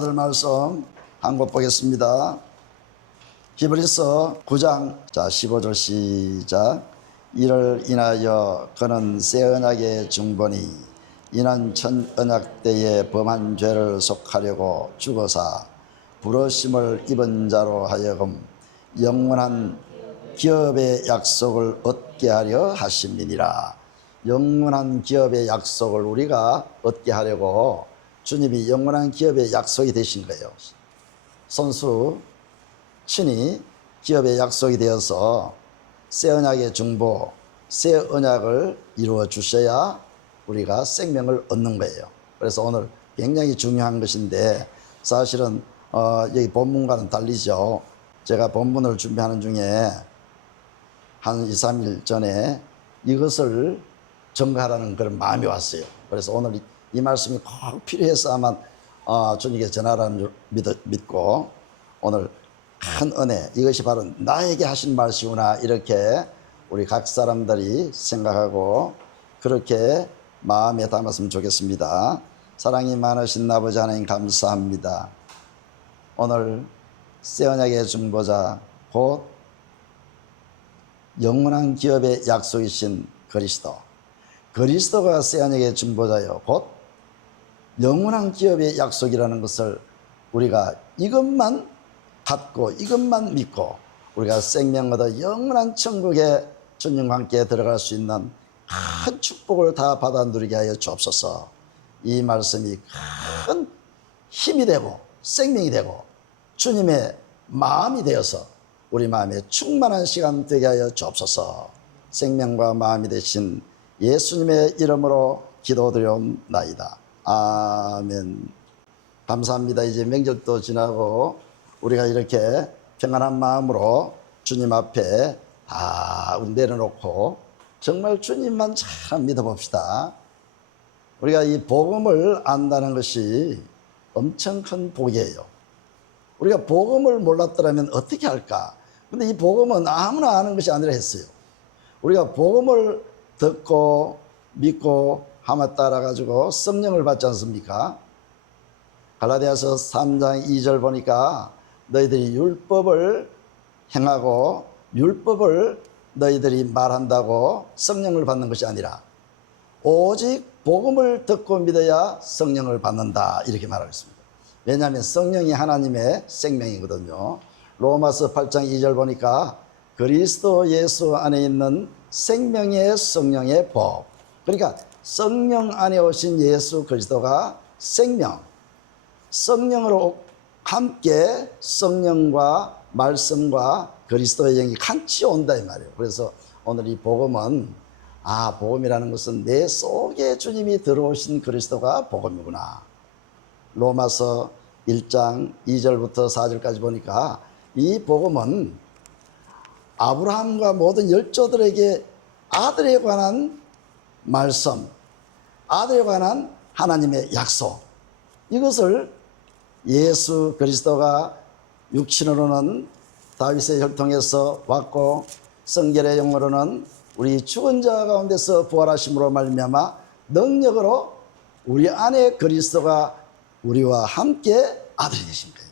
받을 말씀 한 것 보겠습니다. 히브리서 9장 15절 시작. 이를 인하여 그는 새 언약의 중보니 이는 첫 언약 때에 범한 죄를 속하려고 죽어사 부르심을 입은 자로 하여금 영원한 기업의 약속을 얻게 하려 하심이니라. 영원한 기업의 약속을 우리가 얻게 하려고 주님이 영원한 기업의 약속이 되신 거예요. 선수 친히 기업의 약속이 되어서 새 언약의 중보, 새 언약을 이루어 주셔야 우리가 생명을 얻는 거예요. 그래서 오늘 굉장히 중요한 것인데 사실은 여기 본문과는 달리죠. 제가 본문을 준비하는 중에 한 2, 3일 전에 이것을 전가하라는 그런 마음이 왔어요. 그래서 오늘 이 말씀이 꼭 필요해서 아마 주님께 전하라는 줄 믿고 오늘 큰 은혜, 이것이 바로 나에게 하신 말씀이구나 이렇게 우리 각 사람들이 생각하고 그렇게 마음에 담았으면 좋겠습니다. 사랑이 많으신 아버지 하나님 감사합니다. 오늘 새 언약의 중보자 곧 영원한 기업의 약속이신 그리스도가 새 언약의 중보자요 곧 영원한 기업의 약속이라는 것을 우리가 이것만 갖고 이것만 믿고 우리가 생명 얻어 영원한 천국에 주님과 함께 들어갈 수 있는 큰 축복을 다 받아 누리게 하여 주옵소서. 이 말씀이 큰 힘이 되고 생명이 되고 주님의 마음이 되어서 우리 마음에 충만한 시간 되게 하여 주옵소서. 생명과 마음이 되신 예수님의 이름으로 기도드려옵나이다. 아멘. 감사합니다. 이제 명절도 지나고 우리가 이렇게 평안한 마음으로 주님 앞에 다 내려놓고 정말 주님만 잘 믿어봅시다. 우리가 이 복음을 안다는 것이 엄청 큰 복이에요. 우리가 복음을 몰랐더라면 어떻게 할까? 근데 이 복음은 아무나 아는 것이 아니라 했어요. 우리가 복음을 듣고 믿고 함에 따라 가지고 성령을 받지 않습니까? 갈라디아서 3장 2절 보니까 너희들이 율법을 행하고 율법을 너희들이 말한다고 성령을 받는 것이 아니라 오직 복음을 듣고 믿어야 성령을 받는다 이렇게 말하고 있습니다. 왜냐하면 성령이 하나님의 생명이거든요. 로마서 8장 2절 보니까 그리스도 예수 안에 있는 생명의 성령의 법, 그러니까 성령 안에 오신 예수 그리스도가 생명, 성령으로 함께 성령과 말씀과 그리스도의 영이 같이 온다 이 말이에요. 그래서 오늘 이 복음은 복음이라는 것은 내 속에 주님이 들어오신 그리스도가 복음이구나. 로마서 1장 2절부터 4절까지 보니까 이 복음은 아브라함과 모든 열조들에게 아들에 관한 말씀, 아들에 관한 하나님의 약속, 이것을 예수 그리스도가 육신으로는 다윗의 혈통에서 왔고 성결의 영으로는 우리 죽은 자 가운데서 부활하심으로 말미암아 능력으로 우리 안에 그리스도가 우리와 함께 아들이 되신 거예요.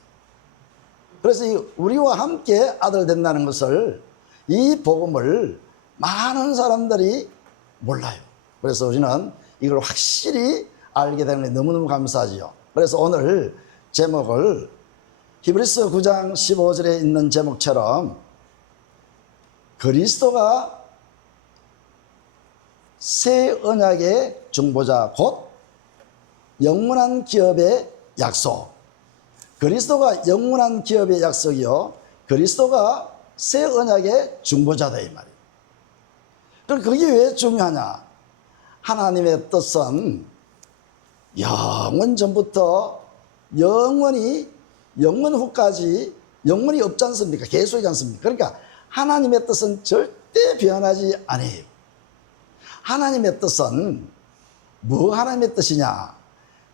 그래서 이 우리와 함께 아들 된다는 것을 이 복음을 많은 사람들이 몰라요. 그래서 우리는 이걸 확실히 알게 되는 게 너무너무 감사하지요. 그래서 오늘 제목을 히브리서 9장 15절에 있는 제목처럼 그리스도가 새 언약의 중보자 곧 영원한 기업의 약속, 그리스도가 영원한 기업의 약속이요 그리스도가 새 언약의 중보자다 이 말이에요. 그럼 그게 왜 중요하냐? 하나님의 뜻은 영원 전부터 영원 후까지 영원히 없지 않습니까? 계속이지 않습니까? 그러니까 하나님의 뜻은 절대 변하지 않아요. 하나님의 뜻은 뭐 하나님의 뜻이냐?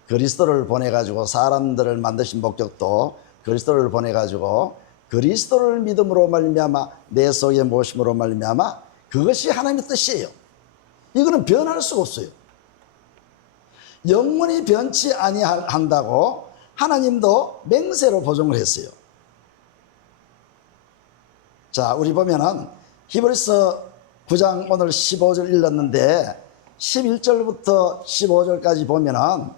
그리스도를 보내가지고 사람들을 만드신 목적도 그리스도를 보내가지고 그리스도를 믿음으로 말미암아 내 속에 모심으로 말미암아 그것이 하나님의 뜻이에요. 이거는 변할 수가 없어요. 영원히 변치 아니한다고 하나님도 맹세로 보증을 했어요. 자, 우리 보면은 히브리서 9장 오늘 15절 읽었는데 11절부터 15절까지 보면은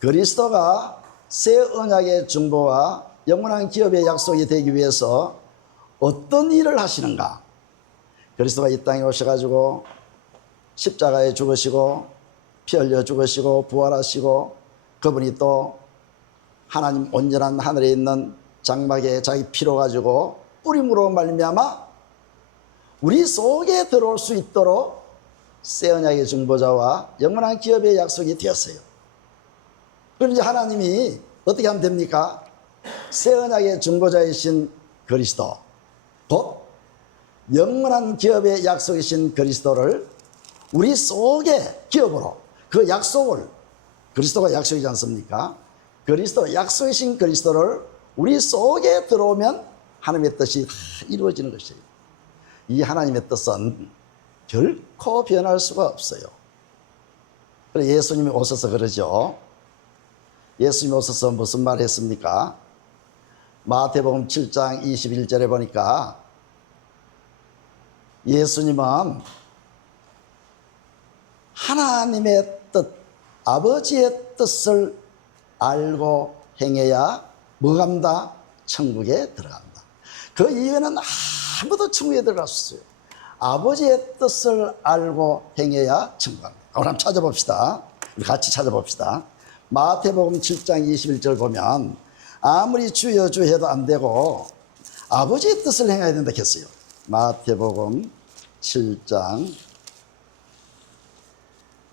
그리스도가 새 언약의 중보와 영원한 기업의 약속이 되기 위해서 어떤 일을 하시는가? 그리스도가 이 땅에 오셔가지고 십자가에 죽으시고 피 흘려 죽으시고 부활하시고 그분이 또 하나님 온전한 하늘에 있는 장막에 자기 피로 가지고 뿌림으로 말미암아 우리 속에 들어올 수 있도록 새 언약의 중보자와 영원한 기업의 약속이 되었어요. 그럼 이제 하나님이 어떻게 하면 됩니까? 새 언약의 중보자이신 그리스도, 곧 영원한 기업의 약속이신 그리스도를 우리 속에 기업으로 그 약속을, 그리스도가 약속이지 않습니까? 그리스도, 약속이신 그리스도를 우리 속에 들어오면 하나님의 뜻이 다 이루어지는 것이에요. 이 하나님의 뜻은 결코 변할 수가 없어요. 그래서 예수님이 오셔서 그러죠. 예수님이 오셔서 무슨 말 했습니까? 마태복음 7장 21절에 보니까 예수님은 하나님의 뜻, 아버지의 뜻을 알고 행해야 뭐가 합니다? 천국에 들어간다. 그 이외에는 아무도 천국에 들어갈 수 없어요. 아버지의 뜻을 알고 행해야 천국 갑니다. 오늘 한번 찾아봅시다. 우리 같이 찾아봅시다. 마태복음 7장 21절 보면 아무리 주여 주여 해도 안 되고 아버지의 뜻을 행해야 된다 했어요. 마태복음 7장,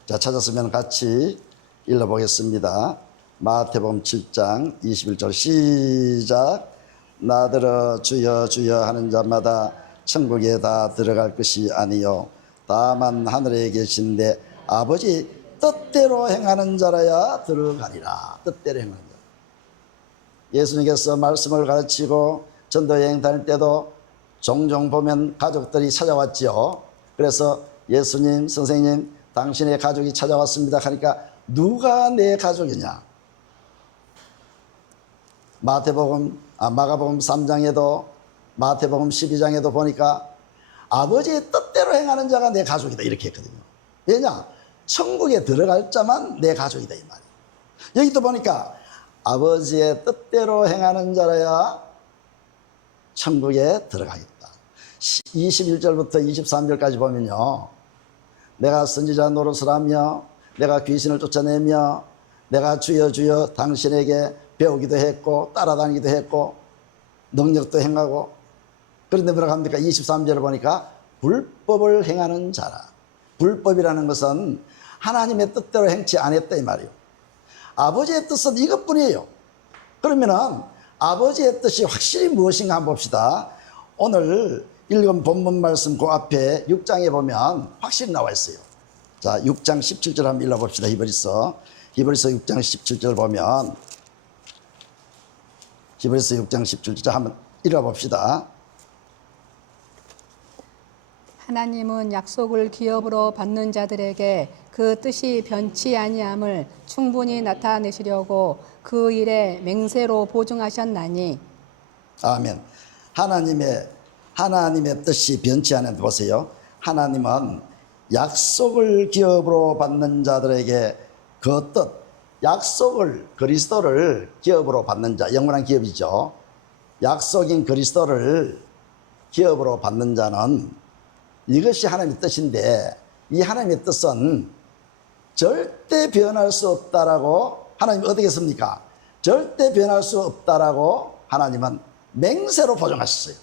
자, 찾았으면 같이 읽어보겠습니다. 마태복음 7장 21절 시작. 나더러 주여 주여 하는 자마다 천국에 다 들어갈 것이 아니요 다만 하늘에 계신데 아버지 뜻대로 행하는 자라야 들어가리라. 뜻대로 행하는 자. 예수님께서 말씀을 가르치고 전도여행 다닐 때도 종종 보면 가족들이 찾아왔지요. 그래서 예수님, 선생님, 당신의 가족이 찾아왔습니다 하니까 누가 내 가족이냐? 마가복음 3장에도 마태복음 12장에도 보니까 아버지의 뜻대로 행하는 자가 내 가족이다 이렇게 했거든요. 왜냐? 천국에 들어갈 자만 내 가족이다 이 말이에요. 여기도 보니까 아버지의 뜻대로 행하는 자라야 천국에 들어가겠다. 21절부터 23절까지 보면요, 내가 선지자 노릇을 하며 내가 귀신을 쫓아내며 내가 주여 주여 당신에게 배우기도 했고 따라다니기도 했고 능력도 행하고, 그런데 뭐라고 합니까? 23절을 보니까 불법을 행하는 자라. 불법이라는 것은 하나님의 뜻대로 행치 않았다 이 말이에요. 아버지의 뜻은 이것뿐이에요. 그러면은 아버지의 뜻이 확실히 무엇인가 한번 봅시다. 오늘 읽은 본문 말씀 그 앞에 6장에 보면 확실히 나와 있어요. 자, 6장 17절 한번 읽어봅시다. 히브리서 6장 17절 보면 히브리서 6장 17절 한번 읽어봅시다. 하나님은 약속을 기업으로 받는 자들에게 그 뜻이 변치 아니함을 충분히 나타내시려고 그 일에 맹세로 보증하셨나니. 아멘. 하나님의 뜻이 변치 않는다. 보세요. 하나님은 약속을 기업으로 받는 자들에게 그 뜻, 약속을, 그리스도를 기업으로 받는 자, 영원한 기업이죠. 약속인 그리스도를 기업으로 받는 자는 이것이 하나님의 뜻인데, 이 하나님의 뜻은 절대 변할 수 없다라고 하나님 어떻게 했습니까? 절대 변할 수 없다라고 하나님은 맹세로 보증하셨어요.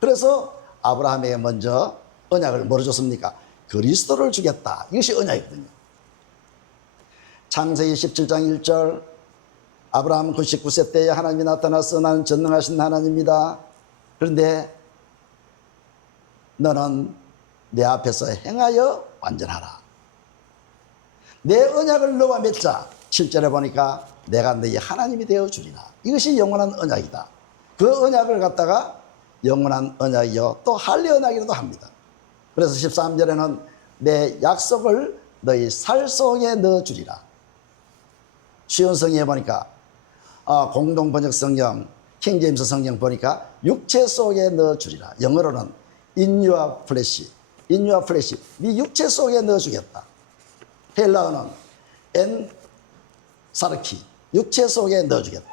그래서 아브라함에게 먼저 언약을 뭐로 줬습니까? 그리스도를 주겠다. 이것이 언약이거든요. 창세기 17장 1절, 아브라함 99세 때에 하나님이 나타나서 나는 전능하신 하나님이다. 그런데 너는 내 앞에서 행하여 완전하라. 내 언약을 너와 맺자. 7절에 보니까 내가 너희 하나님이 되어주리라. 이것이 영원한 언약이다. 그 언약을 갖다가 영원한 언약이요 또 할례 언약이라도 합니다. 그래서 13절에는 내 약속을 너희 살 속에 넣어주리라. 쉬운 성경에 보니까 공동 번역 성경 킹제임스 성경 보니까 육체 속에 넣어주리라. 영어로는 in your flesh, in your flesh. 네 육체 속에 넣어주겠다. 헬라어는 en 사르키, 육체 속에 넣어주겠다.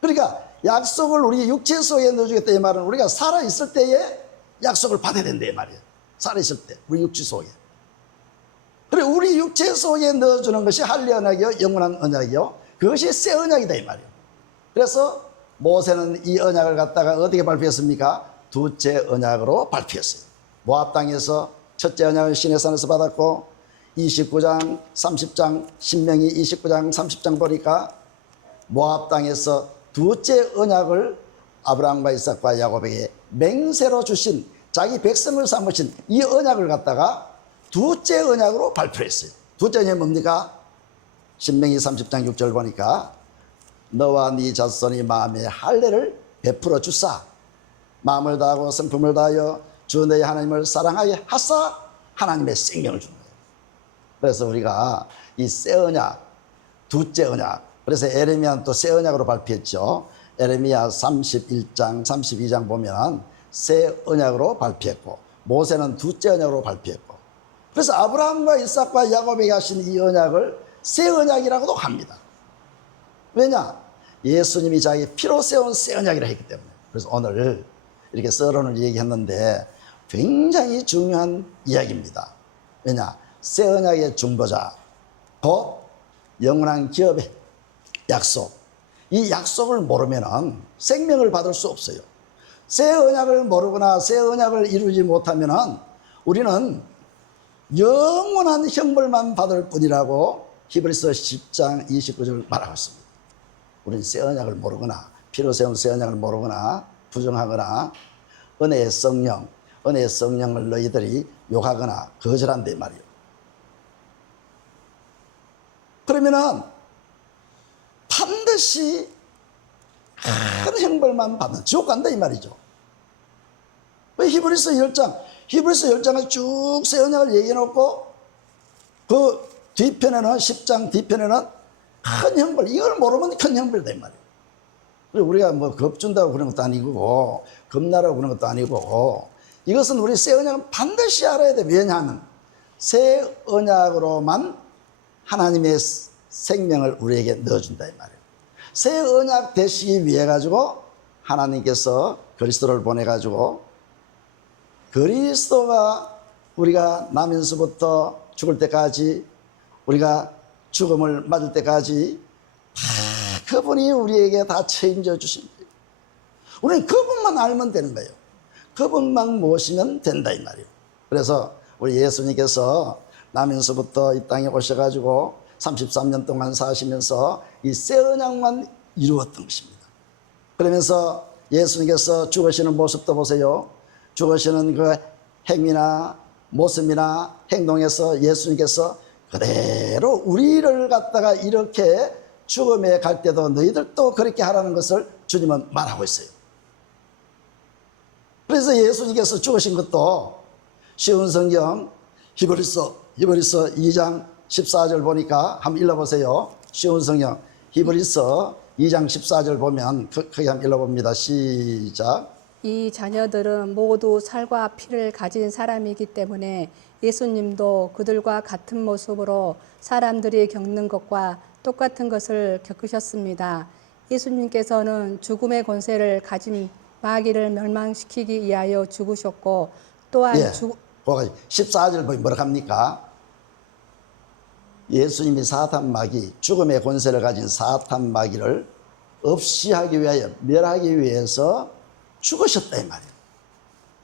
그러니까 약속을 우리 육체 속에 넣어주겠다 이 말은 우리가 살아있을 때에 약속을 받아야 된다 이 말이에요. 살아있을 때 우리 육체 속에. 그래 우리 육체 속에 넣어주는 것이 할례 언약이요 영원한 언약이요 그것이 새 언약이다 이 말이에요. 그래서 모세는 이 언약을 갖다가 어떻게 발표했습니까? 두째 언약으로 발표했어요. 모압 땅에서 첫째 언약을 시내산에서 받았고 29장 30장 신명기 29장 30장 보니까 모압 땅에서 두째 언약을 아브라함과 이삭과 야곱에게 맹세로 주신 자기 백성을 삼으신 이 언약을 갖다가 두째 언약으로 발표했어요. 두째 언약이 뭡니까? 신명기 30장 6절 보니까 너와 네 자손이 마음의 할례를 베풀어 주사 마음을 다하고 성품을 다하여 주 너의 하나님을 사랑하게 하사 하나님의 생명을 주는 거예요. 그래서 우리가 이 새 언약, 두째 언약, 그래서 에레미야는 또 새 언약으로 발표했죠. 에레미야 31장 32장 보면 새 언약으로 발표했고 모세는 두째 언약으로 발표했고 그래서 아브라함과 이삭과 야곱에게 하신 이 언약을 새 언약이라고도 합니다. 왜냐? 예수님이 자기 피로 세운 새 언약이라 했기 때문에. 그래서 오늘 이렇게 서론을 얘기했는데 굉장히 중요한 이야기입니다. 왜냐? 새 언약의 중보자 곧 영원한 기업의 약속. 이 약속을 모르면 생명을 받을 수 없어요. 새 언약을 모르거나 새 언약을 이루지 못하면 우리는 영원한 형벌만 받을 뿐이라고 히브리서 10장 29절 말하고 있습니다. 우리는 새 언약을 모르거나 피로 세운 새 언약을 모르거나 부정하거나 은혜의 성령을 너희들이 욕하거나 거절한다 이 말이에요. 그러면은 반드시 큰 형벌만 받는 지옥 간다 이 말이죠. 왜 히브리서 10장을 쭉 새 언약을 얘기해 놓고 그 뒤편에는 10장 뒤편에는 큰 형벌, 이걸 모르면 큰 형벌이다 이 말이에요. 우리가 뭐 겁준다고 그런 것도 아니고 겁나라고 그런 것도 아니고 이것은 우리 새 언약은 반드시 알아야 돼. 왜냐하면 새 언약으로만 하나님의 생명을 우리에게 넣어준다 이 말이에요. 새 언약 되시기 위해 가지고 하나님께서 그리스도를 보내 가지고 그리스도가 우리가 나면서부터 죽을 때까지 우리가 죽음을 맞을 때까지 다 그분이 우리에게 다 책임져 주신 거예요. 우리는 그분만 알면 되는 거예요. 그분만 모시면 된다 이 말이에요. 그래서 우리 예수님께서 나면서부터 이 땅에 오셔가지고 33년 동안 사시면서 이 새 언약만 이루었던 것입니다. 그러면서 예수님께서 죽으시는 모습도 보세요. 죽으시는 그 행위나 모습이나 행동에서 예수님께서 그대로 우리를 갖다가 이렇게 죽음에 갈 때도 너희들도 그렇게 하라는 것을 주님은 말하고 있어요. 그래서 예수님께서 죽으신 것도 쉬운 성경 히브리서 2장 14절 보니까 한번 읽어보세요. 쉬운 성경 히브리서 2장 14절 보면 크게 한번 읽어봅니다. 시작. 이 자녀들은 모두 살과 피를 가진 사람이기 때문에 예수님도 그들과 같은 모습으로 사람들이 겪는 것과 똑같은 것을 겪으셨습니다. 예수님께서는 죽음의 권세를 가진 마귀를 멸망시키기 위하여 죽으셨고 또한 14절 보면 뭐라고 합니까? 예수님이 사탄 마귀, 죽음의 권세를 가진 사탄 마귀를 없이 하기 위하여, 멸하기 위해서 죽으셨다 이 말이에요.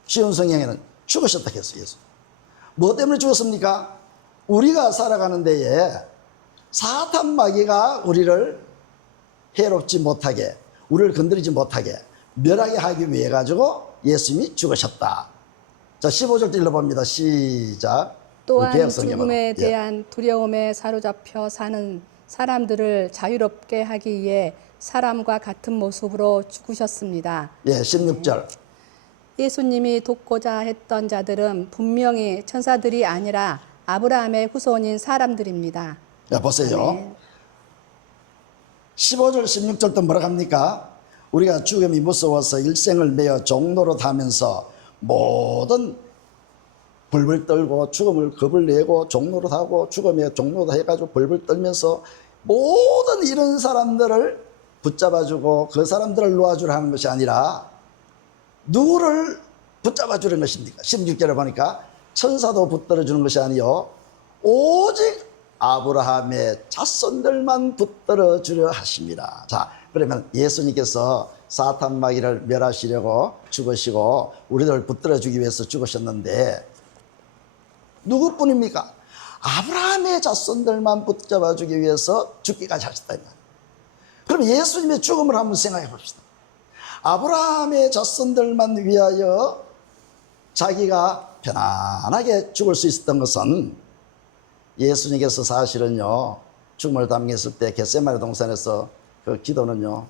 쉬운 성경에는 죽으셨다 했어요. 예수. 뭐 때문에 죽었습니까? 우리가 살아가는 데에 사탄 마귀가 우리를 해롭지 못하게, 우리를 건드리지 못하게 멸하게 하기 위해 가지고 예수님이 죽으셨다. 자, 15절도 읽어봅니다. 시작. 또한 죽음에 대한 두려움에 사로잡혀 사는 사람들을 자유롭게 하기 위해 사람과 같은 모습으로 죽으셨습니다. 16절. 예수님이 돕고자 했던 자들은 분명히 천사들이 아니라 아브라함의 후손인 사람들입니다. 보세요. 네. 15절 16절도 뭐라고 합니까? 우리가 죽음이 무서워서 일생을 매어 종로로 타면서 모든 벌벌 떨고 죽음을 겁을 내고 종로로 타고 죽음에 종로로 해가지고 벌벌 떨면서 모든 이런 사람들을 붙잡아주고 그 사람들을 놓아주라 하는 것이 아니라 누구를 붙잡아주는 것입니까? 16절에 보니까 천사도 붙들어주는 것이 아니요 오직 아브라함의 자손들만 붙들어주려 하십니다. 자, 그러면 예수님께서 사탄 마귀를 멸하시려고 죽으시고 우리를 붙들어주기 위해서 죽으셨는데 누구뿐입니까? 아브라함의 자손들만 붙잡아주기 위해서 죽기까지 하셨다. 그럼 예수님의 죽음을 한번 생각해 봅시다. 아브라함의 자손들만 위하여 자기가 편안하게 죽을 수 있었던 것은 예수님께서 사실은요 죽음을 당했을 때 겟세마네 동산에서 그 기도는요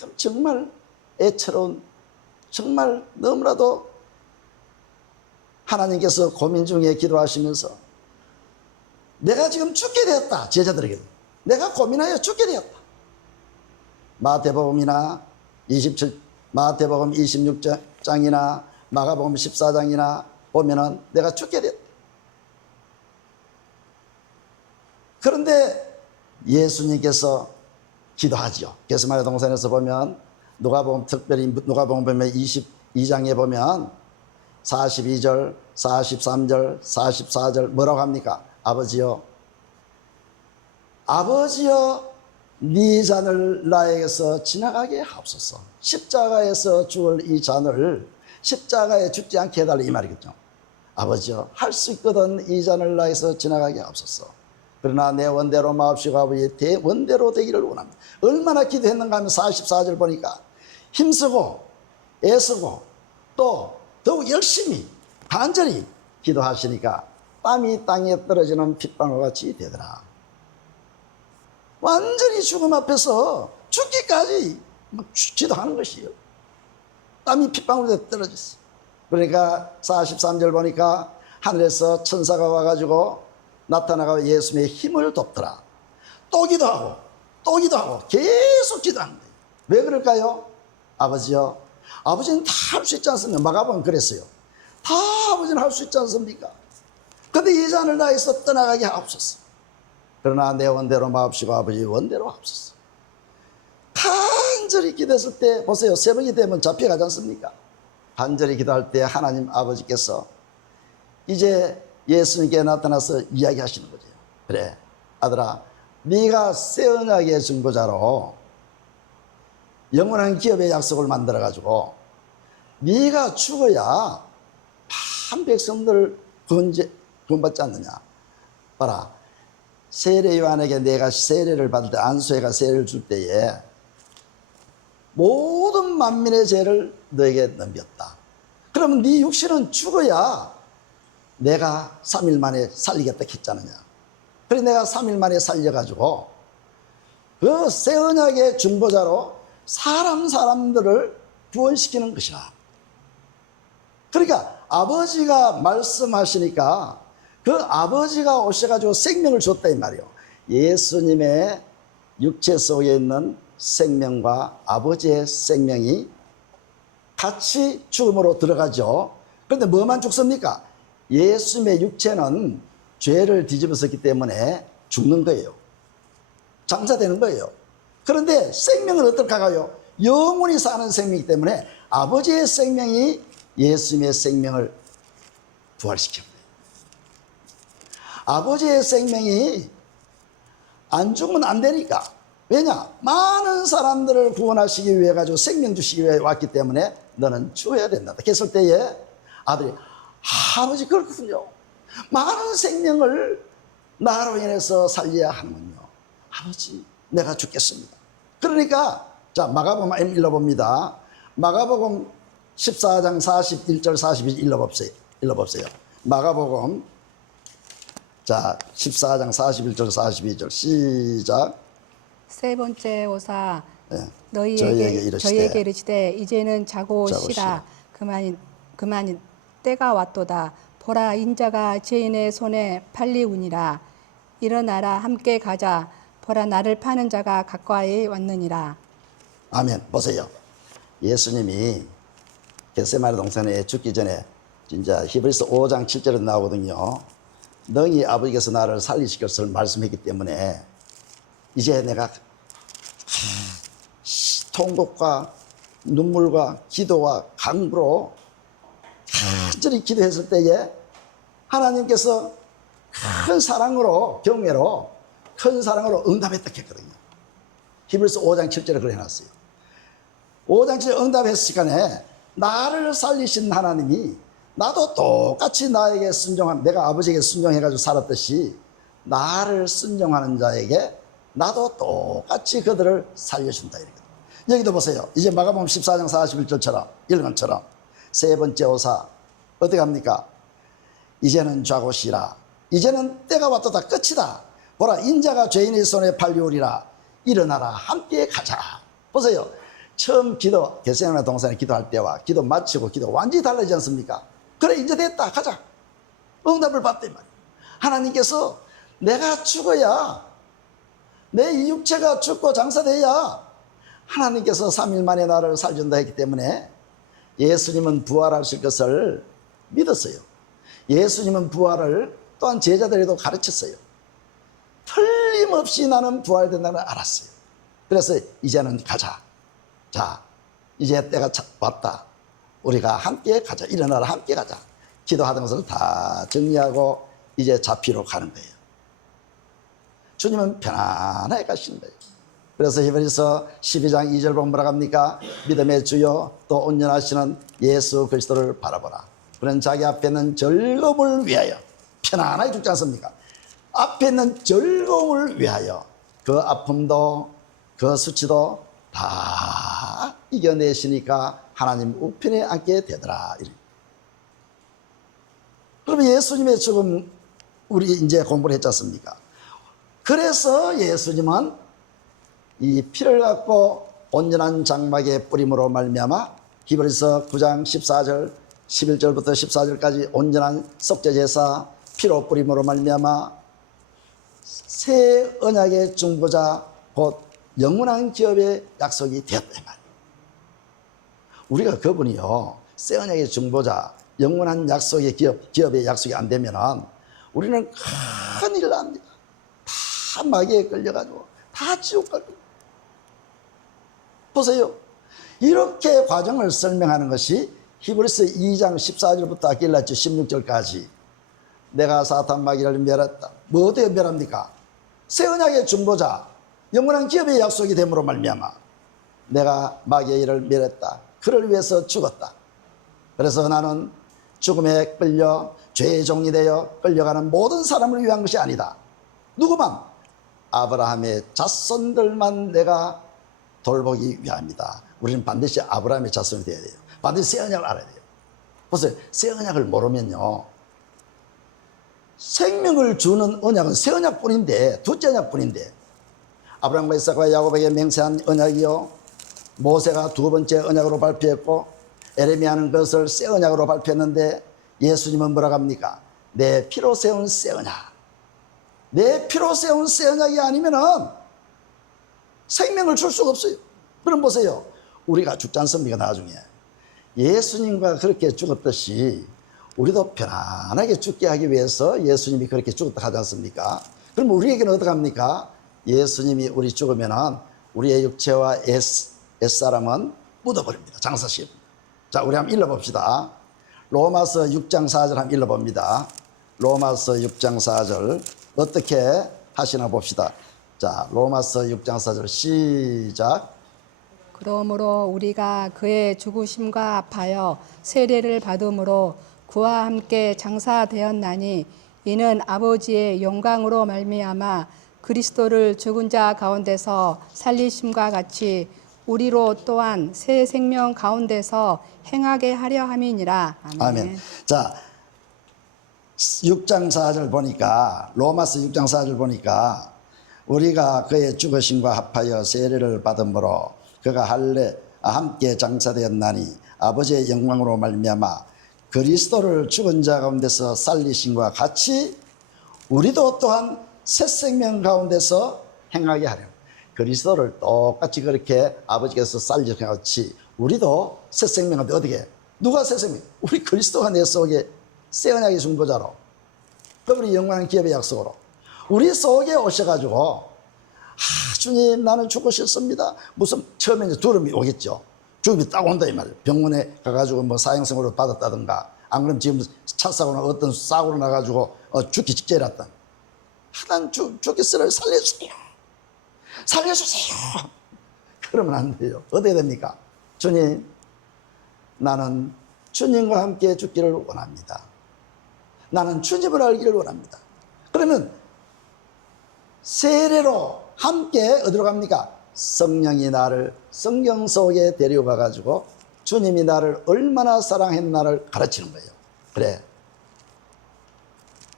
참 정말 애처로운, 정말 너무나도 하나님께서 고민 중에 기도하시면서 내가 지금 죽게 되었다. 제자들에게 내가 고민하여 죽게 되었다. 마태복음이나 27 마태복음 26장이나 마가복음 14장이나 보면은 내가 죽게 되었다. 그런데 예수님께서 기도하지요. 겟세마네 동산에서 보면 누가복음, 특별히 누가복음 보면 22장에 보면 42절, 43절, 44절 뭐라고 합니까? 아버지여, 아버지여, 네 잔을 나에게서 지나가게 하옵소서. 십자가에서 죽을 이 잔을 십자가에 죽지 않게 해달라 이 말이겠죠. 아버지여, 할 수 있거든 이 잔을 나에게서 지나가게 하옵소서. 그러나 내 원대로 마옵시고 아버지의 대원대로 되기를 원합니다. 얼마나 기도했는가 하면 44절 보니까 힘쓰고 애쓰고 또 더욱 열심히 간절히 기도하시니까 땀이 땅에 떨어지는 핏방울 같이 되더라. 완전히 죽음 앞에서 죽기까지 막 기도하는 것이에요. 땀이 핏방울에 떨어졌어. 그러니까 43절 보니까 하늘에서 천사가 와가지고 나타나가 예수님의 힘을 돕더라. 또 기도하고 또 기도하고 계속 기도하는 거예요. 왜 그럴까요? 아버지요, 아버지는 다 할 수 있지 않습니까? 마가복음 그랬어요. 다 아버지는 할 수 있지 않습니까? 근데 이 잔을 나에서 떠나가게 하옵소서. 그러나 내 원대로 마옵시고 아버지 원대로 하옵소서. 간절히 기도했을 때 보세요. 새벽이 되면 잡혀가지 않습니까? 간절히 기도할 때 하나님 아버지께서 이제 예수님께 나타나서 이야기하시는 거죠. 그래 아들아, 네가 새 언약의 증거자로 영원한 기업의 약속을 만들어 가지고 네가 죽어야 한 백성들을 구원받지 않느냐. 봐라, 세례 요한에게 내가 세례를 받을 때, 안수회가 세례를 줄 때에 모든 만민의 죄를 너에게 넘겼다. 그러면 네 육신은 죽어야 내가 3일 만에 살리겠다 했잖느냐. 그래 내가 3일 만에 살려가지고 그 새 언약의 중보자로 사람들을 구원시키는 것이라. 그러니까 아버지가 말씀하시니까 그 아버지가 오셔가지고 생명을 줬다 이 말이에요. 예수님의 육체 속에 있는 생명과 아버지의 생명이 같이 죽음으로 들어가죠. 그런데 뭐만 죽습니까? 예수님의 육체는 죄를 뒤집어쓰기 때문에 죽는 거예요. 장사되는 거예요. 그런데 생명은 어떻게 가요? 영원히 사는 생명이기 때문에 아버지의 생명이 예수님의 생명을 부활시킵니다. 아버지의 생명이 안 죽으면 안 되니까. 왜냐? 많은 사람들을 구원하시기 위해 가지고 생명 주시기 위해 왔기 때문에 너는 죽어야 된다. 그랬을 때에 아들이 아버지 그렇거든요. 많은 생명을 나로 인해서 살려야 하는군요. 아버지 내가 죽겠습니다. 그러니까 자 마가복음 읽어봅니다. 마가복음 14장 41절 42절 읽어보세요. 마가복음 자 14장 41절 42절 시작. 세 번째 오사 네. 저희에게 이르시되 이르시되 이제는 자고 쉬라. 그만 때가 왔도다. 보라 인자가 죄인의 손에 팔리우니라. 일어나라 함께 가자. 보라 나를 파는 자가 가까이 왔느니라. 아멘. 보세요. 예수님이 겟세마네 동산에 죽기 전에 진짜 히브리서 5장 7절에 나오거든요. 너희 아버지께서 나를 살리실 것을 말씀했기 때문에 이제 내가 통곡과 눈물과 기도와 간구로 간절히 기도했을 때에 하나님께서 큰 사랑으로 경외로 큰 사랑으로 응답했다 했거든요. 히브리서 5장 7절에 그래 해놨어요. 5장 7절 응답했을 시간에 나를 살리신 하나님이 나도 똑같이 나에게 순종한, 내가 아버지에게 순종해가지고 살았듯이 나를 순종하는 자에게 나도 똑같이 그들을 살려준다. 이렇게. 여기도 보세요. 이제 마가복음 14장 41절처럼 읽은 것처럼 세 번째 오사 어떻게 합니까? 이제는 좌고시라. 이제는 때가 왔도다. 끝이다. 보라 인자가 죄인의 손에 팔리오리라. 일어나라 함께 가자. 보세요. 처음 기도 겟세마네 동산에 기도할 때와 기도 마치고 기도 완전히 달라지지 않습니까? 그래 이제 됐다 가자. 응답을 받단 말이에요. 하나님께서 내가 죽어야 내 이 육체가 죽고 장사돼야 하나님께서 3일 만에 나를 살준다 했기 때문에 예수님은 부활하실 것을 믿었어요. 예수님은 부활을 또한 제자들에도 가르쳤어요. 틀림없이 나는 부활된다는 걸 알았어요. 그래서 이제는 가자. 자, 이제 때가 왔다. 우리가 함께 가자. 일어나라 함께 가자. 기도하던 것을 다 정리하고 이제 잡히러 가는 거예요. 주님은 편안하게 가시는 거예요. 그래서 히브리서 12장 2절 보면 뭐라고 합니까? 믿음의 주요 또 온전하시는 예수 그리스도를 바라보라. 그는 자기 앞에 있는 즐거움을 위하여 편안하게 죽지 않습니까? 앞에 있는 즐거움을 위하여 그 아픔도 그 수치도 다 이겨내시니까 하나님 우편에 앉게 되더라. 그러면 예수님의 죽음 우리 이제 공부를 했지 않습니까? 그래서 예수님은 이 피를 갖고 온전한 장막의 뿌림으로 말미암아 히브리서 9장 14절 11절부터 14절까지 온전한 속죄제사 피로 뿌림으로 말미암아 새 언약의 중보자 곧 영원한 기업의 약속이 되었다 말이에요. 우리가 그분이요 새 언약의 중보자 영원한 약속의 기업의 약속이 안 되면은 우리는 큰일 납니다. 다 마귀에 끌려가지고 다 지옥 갈 거예요. 보세요. 이렇게 과정을 설명하는 것이 히브리서 2장 14절부터 아킬라치 16절까지 내가 사탄 마귀를 멸했다. 뭐 어떻게 멸합니까? 새 언약의 중보자 영원한 기업의 약속이 됨으로 말미암아 내가 마귀의 일을 멸했다. 그를 위해서 죽었다. 그래서 나는 죽음에 끌려 죄의 종이 되어 끌려가는 모든 사람을 위한 것이 아니다. 누구만? 아브라함의 자손들만 내가 돌보기 위함이다. 우리는 반드시 아브라함의 자손이 되어야 돼요. 반드시 새 언약을 알아야 돼요. 보세요. 새 언약을 모르면요 생명을 주는 언약은 새 언약뿐인데 둘째 언약뿐인데 아브라함과 이삭과 야곱에게 맹세한 언약이요 모세가 두 번째 언약으로 발표했고 에레미야는 그것을 새 언약으로 발표했는데 예수님은 뭐라고 합니까? 내 피로 세운 새 언약. 내 피로 세운 새 언약이 아니면은 생명을 줄 수가 없어요. 그럼 보세요. 우리가 죽지 않습니까? 나중에 예수님과 그렇게 죽었듯이 우리도 편안하게 죽게 하기 위해서 예수님이 그렇게 죽었다 하지 않습니까? 그럼 우리에게는 어떻게 합니까? 예수님이 우리 죽으면은 우리의 육체와 옛사람은 묻어버립니다. 장사실. 자, 우리 한번 읽어봅시다. 로마서 6장 4절 한번 읽어봅니다. 로마서 6장 4절 어떻게 하시나 봅시다. 자, 로마서 6장 4절 시작. 그러므로 우리가 그의 죽으심과 합하여 세례를 받음으로 그와 함께 장사되었나니 이는 아버지의 영광으로 말미암아 그리스도를 죽은 자 가운데서 살리심과 같이 우리로 또한 새 생명 가운데서 행하게 하려 함이니라. 아멘. 아멘. 자, 6장 4절 보니까 로마서 6장 4절 보니까 우리가 그의 죽으심과 합하여 세례를 받음으로 그가 함께 장사되었나니 아버지의 영광으로 말미암아 그리스도를 죽은 자 가운데서 살리심과 같이 우리도 또한 새 생명 가운데서 행하게 하려. 그리스도를 똑같이 그렇게 아버지께서 살리신 것 같이 우리도 새 생명한테 어떻게? 누가 새 생명? 우리 그리스도가 내 속에 새 언약의 중보자로, 그분이 영원한 기업의 약속으로 우리 속에 오셔가지고 주님 나는 죽고 싶습니다. 무슨 처음에 이제 두려움이 오겠죠. 죽음이 딱 온다 이 말이에요. 병원에 가가지고 뭐 사형선고를 받았다든가, 안 그러면 지금 차 사고나 어떤 사고로 나가지고 죽기 직전이었던, 난 죽겠어요. 살려주세요. 살려주세요. 그러면 안 돼요. 어떻게 됩니까? 주님, 나는 주님과 함께 죽기를 원합니다. 나는 주님을 알기를 원합니다. 그러면 세례로 함께 어디로 갑니까? 성령이 나를 성경 속에 데려가 가지고 주님이 나를 얼마나 사랑했나를 가르치는 거예요. 그래,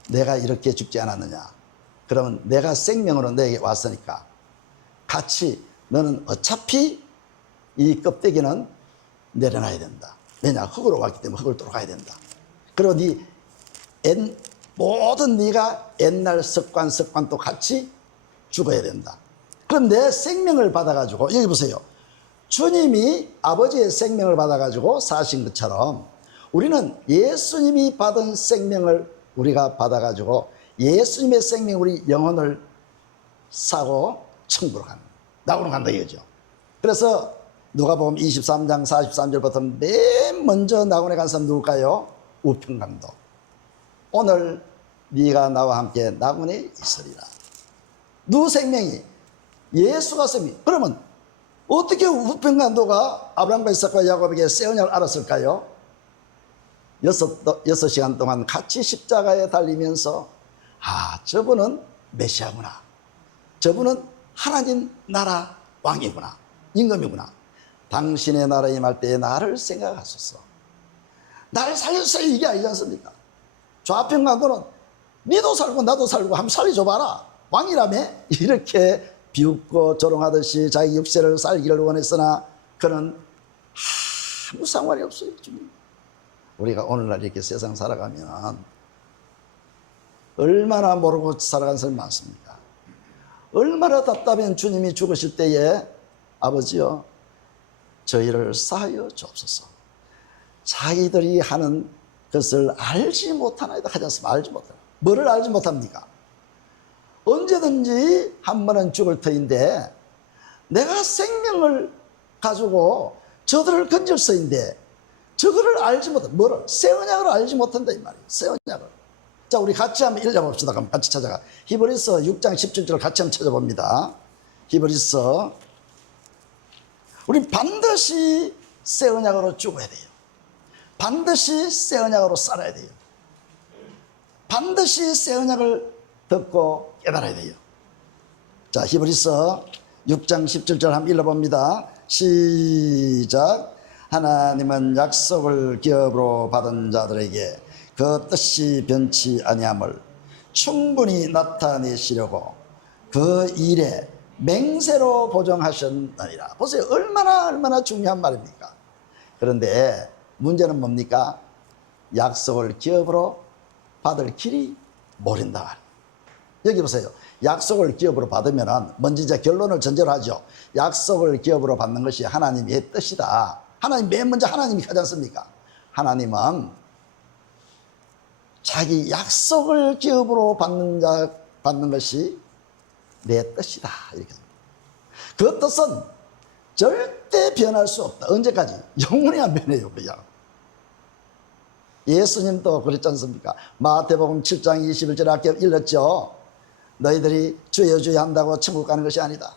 내가 이렇게 죽지 않았느냐? 그러면 내가 생명으로 너에게 왔으니까 같이 너는 어차피 이 껍데기는 내려놔야 된다. 왜냐? 흙으로 왔기 때문에 흙을 돌아가야 된다. 그리고 모든 네가 옛날 습관도 같이 죽어야 된다. 그럼 내 생명을 받아가지고, 여기 보세요. 주님이 아버지의 생명을 받아가지고 사신 것처럼 우리는 예수님이 받은 생명을 우리가 받아가지고 예수님의 생명, 우리 영혼을 사고 천국으로 가는, 낙으로 간다 이거죠. 그래서 누가복음 23장 43절부터 맨 먼저 낙원에 간 사람 누굴까요? 우편강도. 오늘 네가 나와 함께 낙원에 있으리라. 누구 생명이? 예수가 생명. 그러면 어떻게 우편강도가 아브라함과 이삭과 야곱에게 새 언약을 알았을까요? 6시간 동안 같이 십자가에 달리면서 저분은 메시아구나, 저분은 하나님 나라 왕이구나, 임금이구나, 당신의 나라에 임할 때에 나를 생각하소서, 나를 살려주세요, 이게 아니지 않습니까? 좌편강도는 니도 살고 나도 살고 한번 살려줘봐라, 왕이라며? 이렇게 비웃고 조롱하듯이 자기 육체를 살기를 원했으나 그는 아무 상관이 없어요. 주님, 우리가 오늘날 이렇게 세상 살아가면 얼마나 모르고 살아간 사람이 많습니까? 얼마나 답답한 주님이 죽으실 때에 아버지여 저희를 사하여 주옵소서. 자기들이 하는 것을 알지 못하나이다 하지 않습니까? 알지 못하나. 뭐를 알지 못합니까? 언제든지 한 번은 죽을 터인데 내가 생명을 가지고 저들을 건질 터인데 저거를 알지 못한, 뭐를? 새 언약을 알지 못한다 이 말이에요. 새 언약을. 자, 우리 같이 한번 읽어봅시다. 그럼 같이 찾아가. 히브리서 6장 17절 같이 한번 찾아봅니다. 히브리서. 우리 반드시 새 언약으로 죽어야 돼요. 반드시 새 언약으로 살아야 돼요. 반드시 새 언약을 듣고 깨달아야 돼요. 자, 히브리서 6장 17절 한번 읽어봅니다. 시작. 하나님은 약속을 기업으로 받은 자들에게 그 뜻이 변치 아니함을 충분히 나타내시려고 그 일에 맹세로 보정하셨느니라. 보세요. 얼마나 중요한 말입니까? 그런데 문제는 뭡니까? 약속을 기업으로 받을 길이 모른다 말이에요. 여기 보세요. 약속을 기업으로 받으면 먼저 이제 결론을 전제로 하죠. 약속을 기업으로 받는 것이 하나님의 뜻이다. 하나님, 맨 먼저 하나님이 하지 않습니까? 하나님은 자기 약속을 기업으로 받는 것이 내 뜻이다. 이렇게. 그 뜻은 절대 변할 수 없다. 언제까지? 영원히 안 변해요. 그냥. 예수님도 그랬지 않습니까? 마태복음 7장 21절에 아까 읽었죠. 너희들이 주여 주여 한다고 천국 가는 것이 아니다.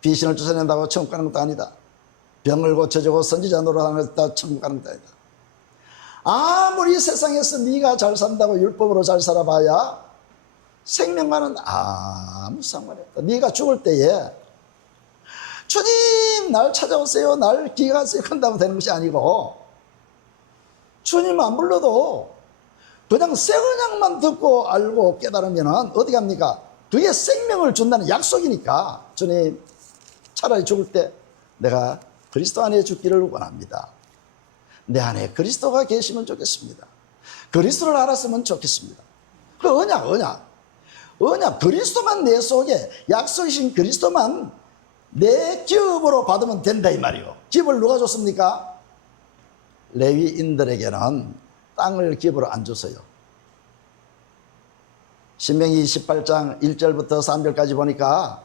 귀신을 쫓아낸다고 천국 가는 것도 아니다. 병을 고쳐주고 선지자 노릇하는 것도 천국 가는 것도 아니다. 아무리 세상에서 네가 잘 산다고 율법으로 잘 살아봐야 생명과는 아무 상관이 없다. 네가 죽을 때에 주님 날 찾아오세요, 날 기가하세요 한다고 되는 것이 아니고, 주님 안 불러도 그냥 새 언약만 듣고 알고 깨달으면 어떻게 합니까? 그게 생명을 준다는 약속이니까. 주님, 차라리 죽을 때 내가 그리스도 안에 죽기를 원합니다. 내 안에 그리스도가 계시면 좋겠습니다. 그리스도를 알았으면 좋겠습니다. 그 언약. 언약, 그리스도만 내 속에, 약속이신 그리스도만 내 기업으로 받으면 된다 이 말이요. 기업을 누가 줬습니까? 레위인들에게는 땅을 기업으로 안 줬어요. 신명기 18장 1절부터 3절까지 보니까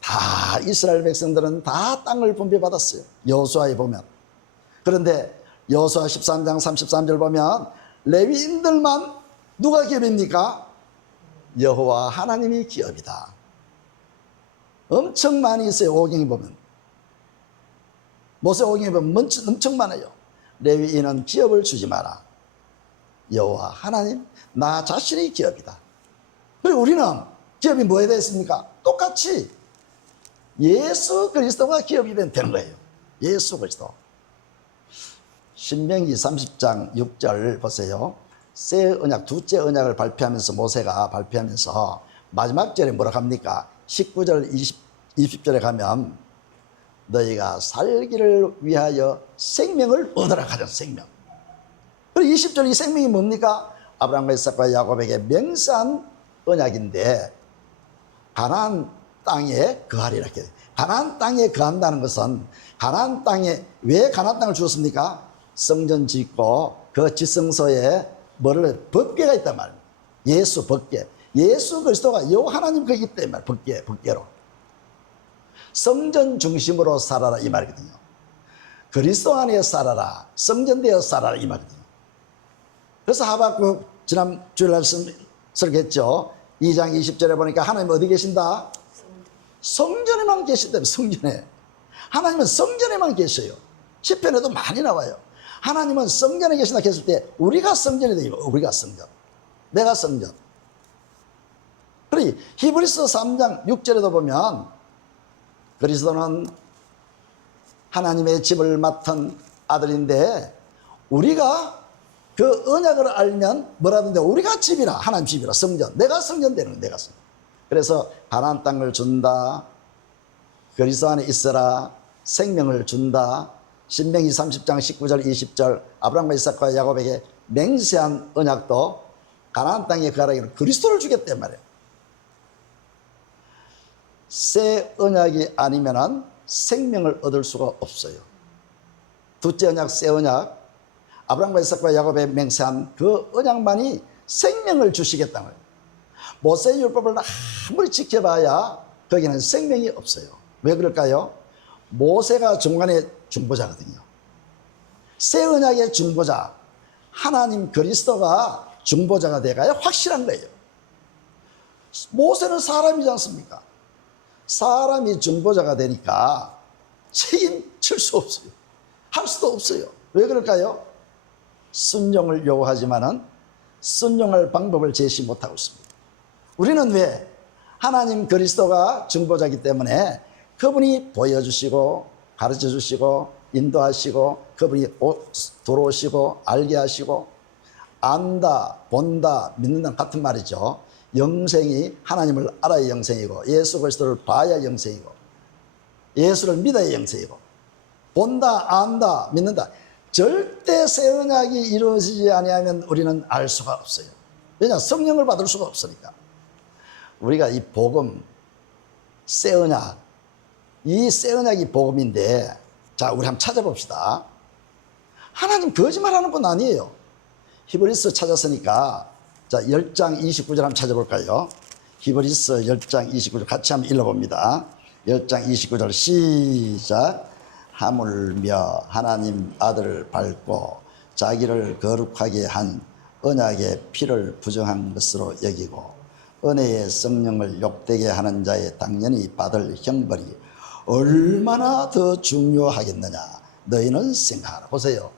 다 이스라엘 백성들은 다 땅을 분배받았어요. 여호수아에 보면. 그런데 여호수아 13장 33절 보면 레위인들만 누가 기업입니까? 여호와 하나님이 기업이다. 엄청 많이 있어요. 오경에 보면. 모세 오경에 보면 엄청 많아요. 레위인은 기업을 주지 마라. 여호와 하나님 나 자신이 기업이다. 그리고 우리는 기업이 뭐에 됐습니까? 똑같이 예수 그리스도가 기업이 되는 거예요. 예수 그리스도. 신명기 30장 6절 보세요. 새 언약, 둘째 언약을 발표하면서 모세가 발표하면서 마지막 절에 뭐라고 합니까? 19절 20절에 가면 너희가 살기를 위하여 생명을 얻어라 하자. 생명. 그리고 20절 이 생명이 뭡니까? 아브라함과 이삭과 야곱에게 맹세한 언약인데 가나안 땅에 거하리라. 가나안 땅에 거한다는 것은 가나안 땅에 왜 가나안 땅을 주었습니까? 성전 짓고 그 지성소에 뭐를 법궤가 있단 말입니다. 예수 법궤. 예수 그리스도가 여호와 하나님 거기 있단 말이에요. 법궤로. 성전 중심으로 살아라 이 말이거든요. 그리스도 안에 살아라. 성전되어 살아라 이 말이거든요. 그래서 하박국 지난 주일 말씀 설교했죠. 2장 20절에 보니까 하나님 어디 계신다? 성전에만 계신다면 성전에. 하나님은 성전에만 계셔요. 시편에도 많이 나와요. 하나님은 성전에 계신다 했을 때 우리가 성전이 되요. 우리가 성전. 내가 성전. 그리고 히브리서 3장 6절에도 보면 그리스도는 하나님의 집을 맡은 아들인데 우리가 그 언약을 알면 뭐라든지 우리가 집이라 하나님 집이라 성전. 내가 성전 되는 거야. 내가 성전. 그래서 가나안 땅을 준다. 그리스도 안에 있어라. 생명을 준다. 신명기 30장 19절 20절 아브라함과 이삭과 야곱에게 맹세한 언약도 가나안 땅에 가라기는 그리스도를 주겠단 말이에요. 새 언약이 아니면 생명을 얻을 수가 없어요. 둘째 언약, 새 언약, 아브라함과 이삭과 야곱에 맹세한 그 언약만이 생명을 주시겠다는 거예요. 모세의 율법을 아무리 지켜봐야 거기는 생명이 없어요. 왜 그럴까요? 모세가 중간에 중보자거든요. 새 언약의 중보자, 하나님 그리스도가 중보자가 돼가야 확실한 거예요. 모세는 사람이지 않습니까? 사람이 중보자가 되니까 책임질 수 없어요. 할 수도 없어요. 왜 그럴까요? 순종을 요구하지만은 순종할 방법을 제시 못하고 있습니다. 우리는 왜? 하나님 그리스도가 중보자이기 때문에 그분이 보여주시고 가르쳐주시고 인도하시고 그분이 들어오시고 알게 하시고 안다, 본다, 믿는다 같은 말이죠. 영생이 하나님을 알아야 영생이고 예수 그리스도를 봐야 영생이고 예수를 믿어야 영생이고 본다, 안다, 믿는다. 절대 새 언약이 이루어지지 아니하면 우리는 알 수가 없어요. 왜냐? 성령을 받을 수가 없으니까. 우리가 이 복음, 새 언약, 이 새 언약이 복음인데 자, 우리 한번 찾아봅시다. 하나님 거짓말하는 분 아니에요. 히브리서 찾았으니까 자, 10장 29절 한번 찾아볼까요? 히브리서 10장 29절 같이 한번 읽어봅니다. 10장 29절 시작. 하물며 하나님 아들을 밟고 자기를 거룩하게 한 언약의 피를 부정한 것으로 여기고 은혜의 성령을 욕되게 하는 자의 당연히 받을 형벌이 얼마나 더 중요하겠느냐 너희는 생각하라. 보세요.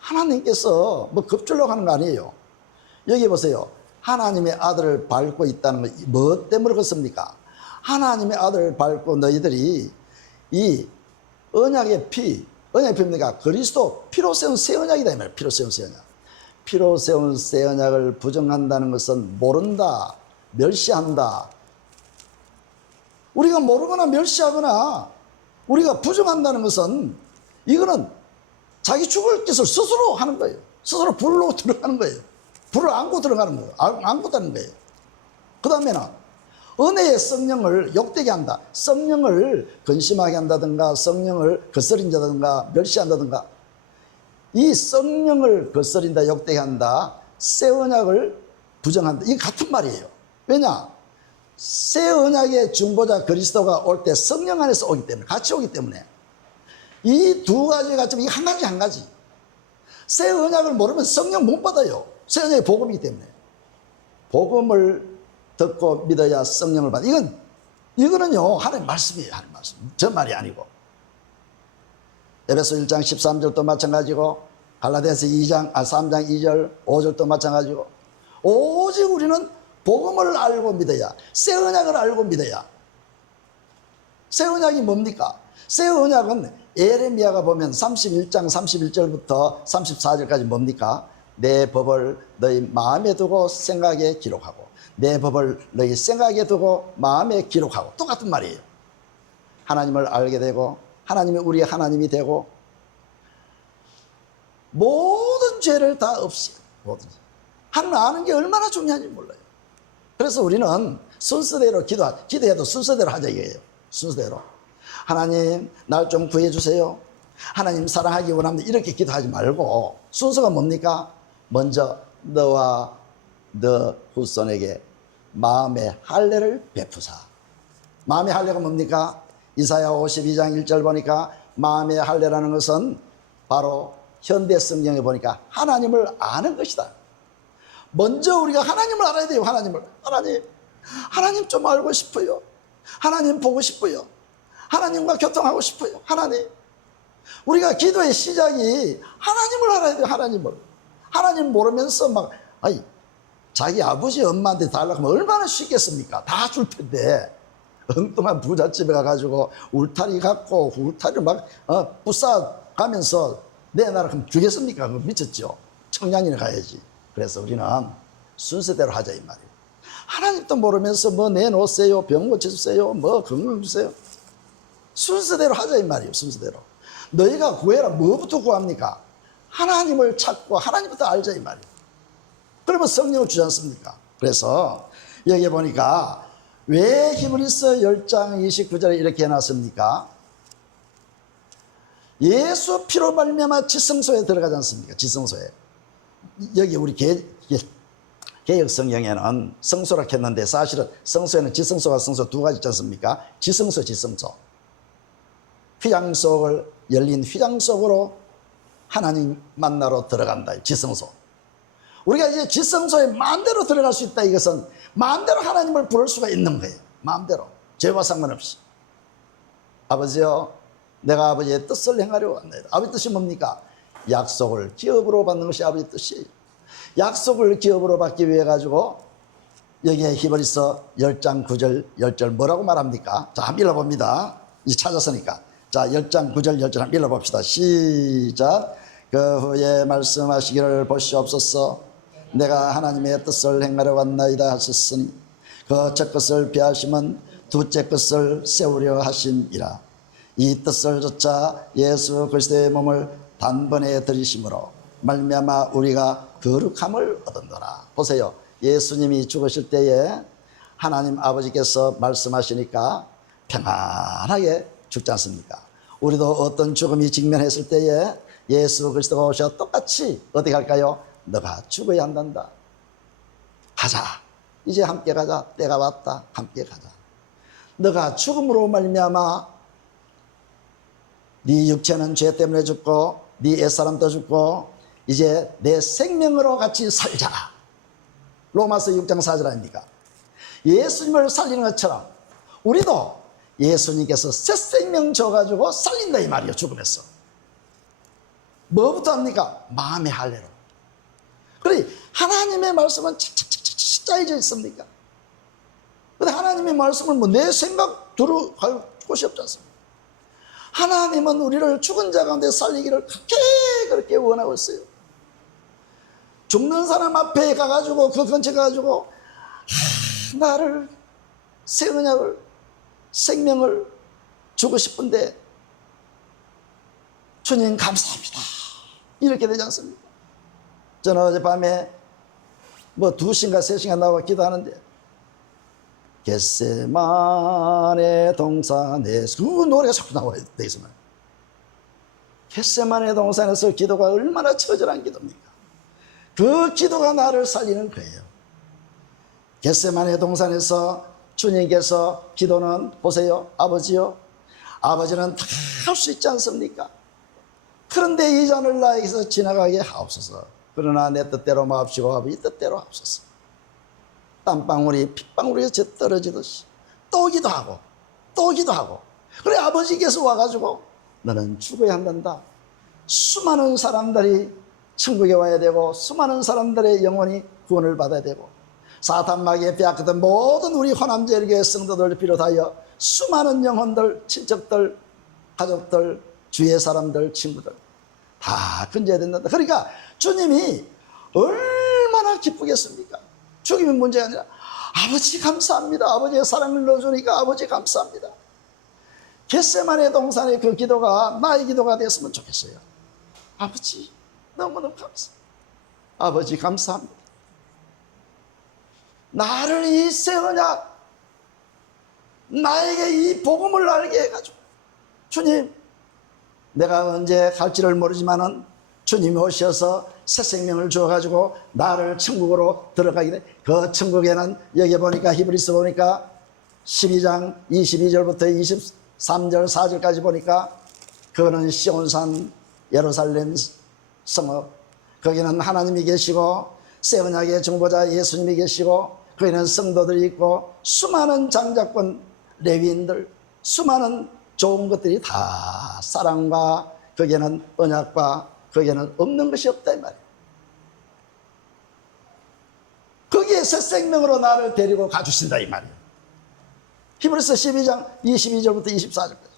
하나님께서 뭐 겁주려고 하는 거 아니에요. 여기 보세요. 하나님의 아들을 밟고 있다는 건 뭐 때문에 그렇습니까? 하나님의 아들을 밟고 너희들이 이 언약의 피, 언약의 피입니까? 그리스도 피로 세운 새 언약이다 이 말이에요. 피로 세운 새 언약. 피로 세운 새 언약을 부정한다는 것은 모른다, 멸시한다. 우리가 모르거나 멸시하거나 우리가 부정한다는 것은 이거는 자기 죽을 짓을 스스로 하는 거예요. 스스로 불로 들어가는 거예요. 불을 안고 들어가는 거예요. 안고 다는 거예요. 그 다음에는 은혜의 성령을 욕되게 한다. 성령을 근심하게 한다든가 성령을 거스린다든가 멸시한다든가, 이 성령을 거스린다, 욕되게 한다, 새 언약을 부정한다, 이게 같은 말이에요. 왜냐? 새 언약의 중보자 그리스도가 올 때 성령 안에서 오기 때문에, 같이 오기 때문에 이 두 가지가 같이, 이게 한 가지 한 가지. 새 언약을 모르면 성령 못 받아요. 새 언약의 복음이기 때문에. 복음을 듣고 믿어야 성령을 받아. 이거는요 하나님 말씀이에요. 하나님 말씀. 저 말이 아니고. 에베소 1장 13절도 마찬가지고, 갈라디아서 3장 2절 5절도 마찬가지고, 오직 우리는 복음을 알고 믿어야, 새 언약을 알고 믿어야. 새 언약이 뭡니까? 새 언약은 예레미야가 보면 31장 31절부터 34절까지 뭡니까? 내 법을 너희 마음에 두고 생각에 기록하고, 내 법을 너희 생각에 두고 마음에 기록하고. 똑같은 말이에요. 하나님을 알게 되고, 하나님이 우리 하나님이 되고, 모든 죄를 다 없애요. 하나님 아는 게 얼마나 중요한지 몰라요. 그래서 우리는 순서대로 기도해도 순서대로 하자 이거예요. 순서대로. 하나님 날 좀 구해주세요. 하나님 사랑하기 원합니다. 이렇게 기도하지 말고, 순서가 뭡니까? 먼저 너와 너 후손에게 마음의 할례를 베푸사. 마음의 할례가 뭡니까? 이사야 52장 1절 보니까 마음의 할례라는 것은 바로 현대 성경에 보니까 하나님을 아는 것이다. 먼저 우리가 하나님을 알아야 돼요. 하나님 좀 알고 싶어요. 하나님 보고 싶어요. 하나님과 교통하고 싶어요. 우리가 기도의 시작이 하나님을 알아야 돼요. 하나님 모르면서 자기 아버지 엄마한테 달라고 하면 얼마나 쉽겠습니까? 다 줄 텐데, 엉뚱한 부잣집에 가가지고 울타리 갖고 울타리를 부싸 가면서 내놔라 그럼 주겠습니까? 그거 미쳤죠. 청량리에 가야지. 그래서 우리는 순서대로 하자 이 말이에요. 하나님도 모르면서 내놓으세요, 병 고쳐주세요, 건강 주세요. 순서대로 하자 이 말이에요. 순서대로. 너희가 구해라. 뭐부터 구합니까? 하나님을 찾고 하나님부터 알자 이 말이에요. 그러면 성령을 주지 않습니까? 그래서 여기 보니까 왜 히브리서 10장 29절에 이렇게 해놨습니까? 예수 피로 말미암아 지성소에 들어가지 않습니까? 지성소에. 여기 우리 개역 성경에는 성소라 했는데, 사실은 성소에는 지성소와 성소 두 가지 있지 않습니까? 지성소. 휘장 속을 열린 휘장 속으로 하나님 만나러 들어간다. 지성소. 우리가 이제 지성소에 마음대로 들어갈 수 있다. 이것은 마음대로 하나님을 부를 수가 있는 거예요. 마음대로. 죄와 상관없이. 아버지요, 내가 아버지의 뜻을 행하려고 합니다. 아버지 뜻이 뭡니까? 약속을 기업으로 받는 것이 아버지 뜻이에요. 약속을 기업으로 받기 위해 가지고 여기에 히브리서 10장 9절 10절 뭐라고 말합니까? 자, 한번 읽어봅니다. 이제 찾았으니까. 자, 10장 9절 10절 한번 읽어봅시다. 시작. 그 후에 말씀하시기를 보시옵소서. 내가 하나님의 뜻을 행하려 왔나이다 하셨으니 그 첫 것을 피하시면 두째 것을 세우려 하심이라. 이 뜻을 좇아 예수 그리스도의 몸을 단번에 들이심으로 말미암아 우리가 거룩함을 얻었노라. 보세요. 예수님이 죽으실 때에 하나님 아버지께서 말씀하시니까 평안하게 죽지 않습니까? 우리도 어떤 죽음이 직면했을 때에 예수 그리스도가 오셔 똑같이 어디 갈까요? 너가 죽어야 한단다. 가자. 이제 함께 가자. 때가 왔다. 함께 가자. 너가 죽음으로 말미암아 네 육체는 죄 때문에 죽고 네 옛사람도 죽고 이제 내 생명으로 같이 살자. 로마서 6장 4절 아닙니까? 예수님을 살리는 것처럼 우리도 예수님께서 새 생명 줘가지고 살린다 이 말이에요. 죽음에서. 뭐부터 합니까? 마음의 할례로. 그래, 하나님의 말씀은 착착착착 짜여져 있습니까? 근데 하나님의 말씀을 내 생각 들어갈 곳이 없지 않습니까? 하나님은 우리를 죽은 자 가운데 살리기를 그렇게 원하고 있어요. 죽는 사람 앞에 가가지고 그 근처에 가가지고 나를 새 언약을 생명을 주고 싶은데 주님 감사합니다. 이렇게 되지 않습니까? 저는 어젯밤에 2시인가 3시간 나와 기도하는데 겟세마네 동산에서 그 노래가 자꾸 나와요. 여기서는 겟세마네 동산에서 기도가 얼마나 처절한 기도입니까? 그 기도가 나를 살리는 거예요. 겟세마네 동산에서 주님께서 기도는 보세요. 아버지요, 아버지는 다 할 수 있지 않습니까? 그런데 이 잔을 나에게서 지나가게 하옵소서. 그러나 내 뜻대로 마옵시고 아버지 뜻대로 하옵소서. 땀방울이 핏방울이 떨어지듯이 또 기도하고 또 기도하고, 그래 아버지께서 와가지고 너는 죽어야 한단다. 수많은 사람들이 천국에 와야 되고 수많은 사람들의 영혼이 구원을 받아야 되고 사탄 마귀에 빼앗겼던 모든 우리 호남제일교회 성도들 비롯하여 수많은 영혼들, 친척들, 가족들, 주위의 사람들, 친구들 다 건져야 된다. 그러니까 주님이 얼마나 기쁘겠습니까? 죽임이 문제가 아니라 아버지 감사합니다. 아버지의 사랑을 넣어주니까 아버지 감사합니다. 겟세마네 동산의 그 기도가 나의 기도가 됐으면 좋겠어요. 아버지 너무너무 감사합니다. 아버지 감사합니다. 나를 이 새 언약, 나에게 이 복음을 알게 해가지고 주님, 내가 언제 갈지를 모르지만은 주님이 오셔서 새 생명을 주어가지고 나를 천국으로 들어가게 돼. 그 천국에는 여기 보니까 히브리서 보니까 12장 22절부터 23절 4절까지 보니까 그거는 시온산 예루살렘 성읍, 거기는 하나님이 계시고 새 언약의 정보자 예수님이 계시고 거기는 성도들이 있고 수많은 장자권 레위인들, 수많은 좋은 것들이 다 사랑과 거기에는 언약과 거기에는 없는 것이 없다 이 말이에요. 거기에 새 생명으로 나를 데리고 가주신다 이 말이에요. 히브리서 12장 22절부터 24절까지.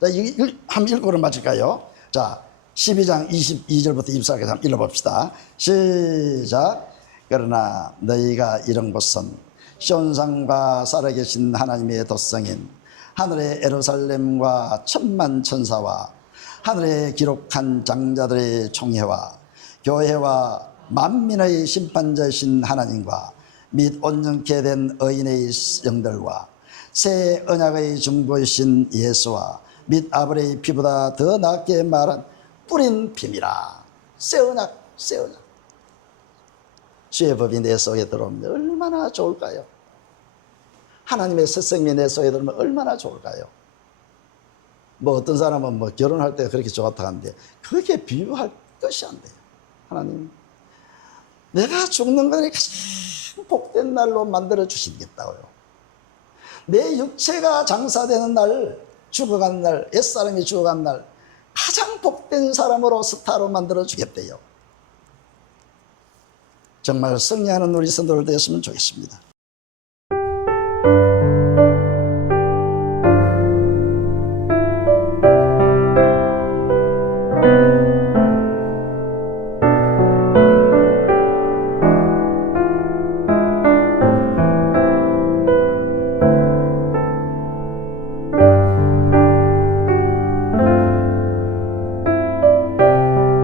자, 한번 읽고는 마칠까요? 자, 12장 22절부터 24절까지 한번 읽어봅시다. 시작. 그러나 너희가 이런 것은 시온산과 살아계신 하나님의 도성인 하늘의 예루살렘과 천만 천사와 하늘에 기록한 장자들의 총회와 교회와 만민의 심판자이신 하나님과 및 온전케 된 의인의 영들과 새 언약의 중보이신 예수와 및 아브라의 피보다 더 낫게 말한 뿌린 피미라. 새 언약, 새 언약. 주의 법이 내 속에 들어오면 얼마나 좋을까요? 하나님의 새 생명이 내 속에 들어오면 얼마나 좋을까요? 뭐 어떤 사람은 뭐 결혼할 때 그렇게 좋았다 하는데 그게 비유할 것이 안 돼요. 하나님, 내가 죽는 것이 가장 복된 날로 만들어 주시겠다고요. 내 육체가 장사되는 날, 죽어간 날, 옛사람이 죽어간 날 가장 복된 사람으로 스타로 만들어 주겠대요. 정말 승리하는 우리 성도들 되었으면 좋겠습니다.